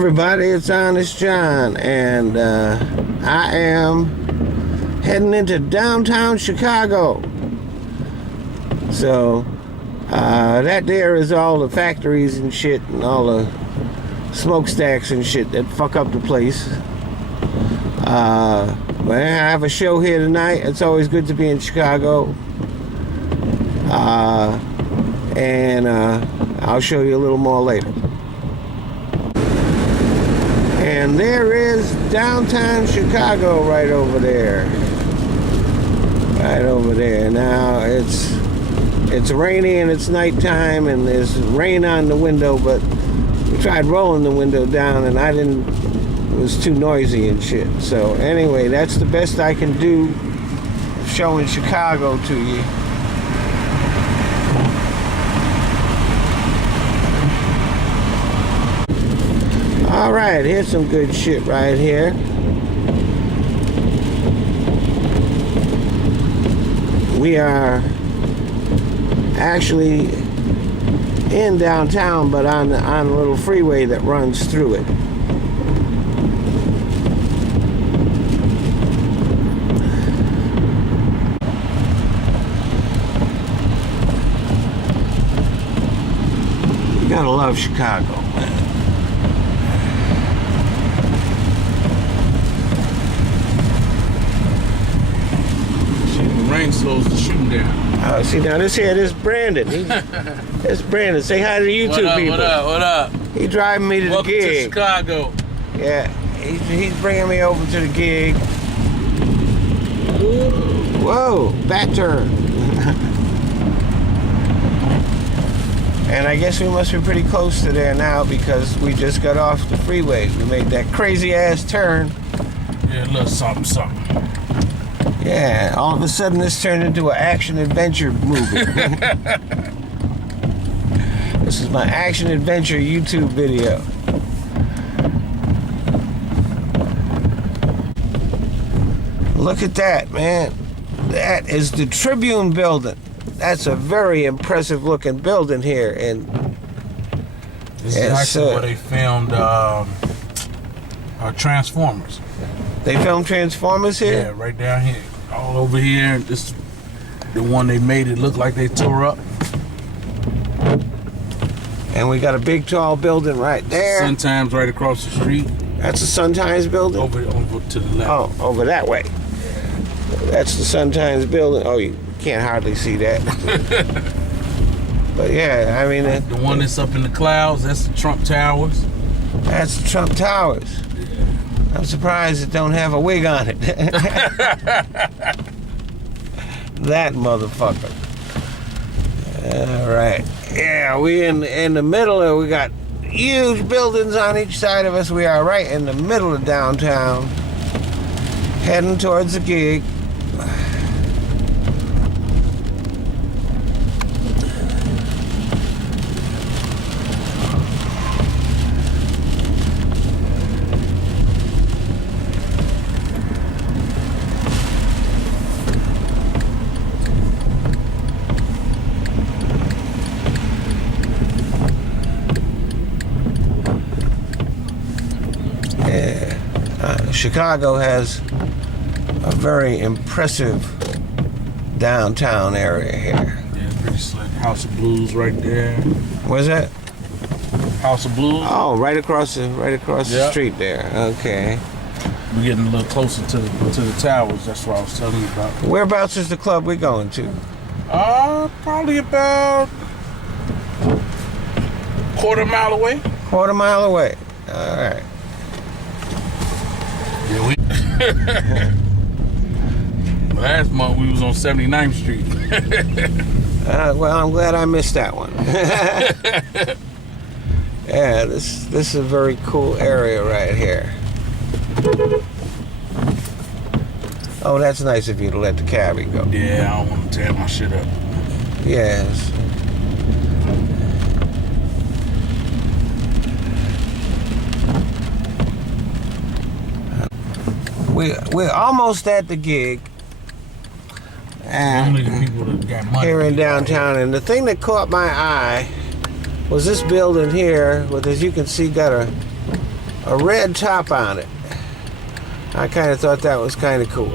Everybody, it's Honest John, and I am heading into downtown Chicago. So that there is all the factories and shit and all the smokestacks and shit that fuck up the place. But I have a show here tonight. It's always good to be in Chicago. And I'll show you a little more later. And there is downtown Chicago right over there. Right over there. Now it's rainy and it's nighttime and there's rain on the window, but we tried rolling the window down and it was too noisy and shit. So anyway, that's the best I can do showing Chicago to you. All right, here's some good shit right here. We are actually in downtown, but on a little freeway that runs through it. You gotta love Chicago, man. Rain slows the shooting down. See now this Brandon. That's Brandon. Say hi to the YouTube people. What up? He driving me to the Welcome gig. to Chicago. Yeah, he's bringing me over to the gig. Whoa, back turn. And I guess we must be pretty close to there now because we just got off the freeway. We made that crazy ass turn. Yeah, a little something. Yeah, all of a sudden this turned into an action-adventure movie. This is my action-adventure YouTube video. Look at that, man. That is the Tribune building. That's a very impressive looking building here. And this is actually where they filmed Transformers. They filmed Transformers here? Yeah, right down here. All over here. This is the one they made it look like they tore up. And we got a big tall building right there. Sun Times right across the street. That's the Sun Times building? Over to the left. Oh, over that way. That's the Sun Times building. Oh, you can't hardly see that. But yeah, I mean... The one that's up in the clouds, that's the Trump Towers. That's the Trump Towers. I'm surprised it don't have a wig on it. That motherfucker. All right. Yeah, we in the middle of, we got huge buildings on each side of us. We are right in the middle of downtown, heading towards the gig. Chicago has a very impressive downtown area here. Yeah, pretty slick. House of Blues right there. Where's that? House of Blues. Oh, right across the street there. Okay. We're getting a little closer to the towers. That's what I was telling you about. Whereabouts is the club we're going to? Probably about quarter mile away. Quarter mile away. All right. Yeah, last month we was on 79th Street. Well, I'm glad I missed that one. Yeah, this is a very cool area right here. Oh, that's nice of you to let the cabbie go. Yeah, I don't want to tear my shit up. Yes. We're almost at the gig. Only the people that got money. Here in downtown, and the thing that caught my eye was this building here, with, as you can see, got a a red top on it. I kind of thought that was kind of cool.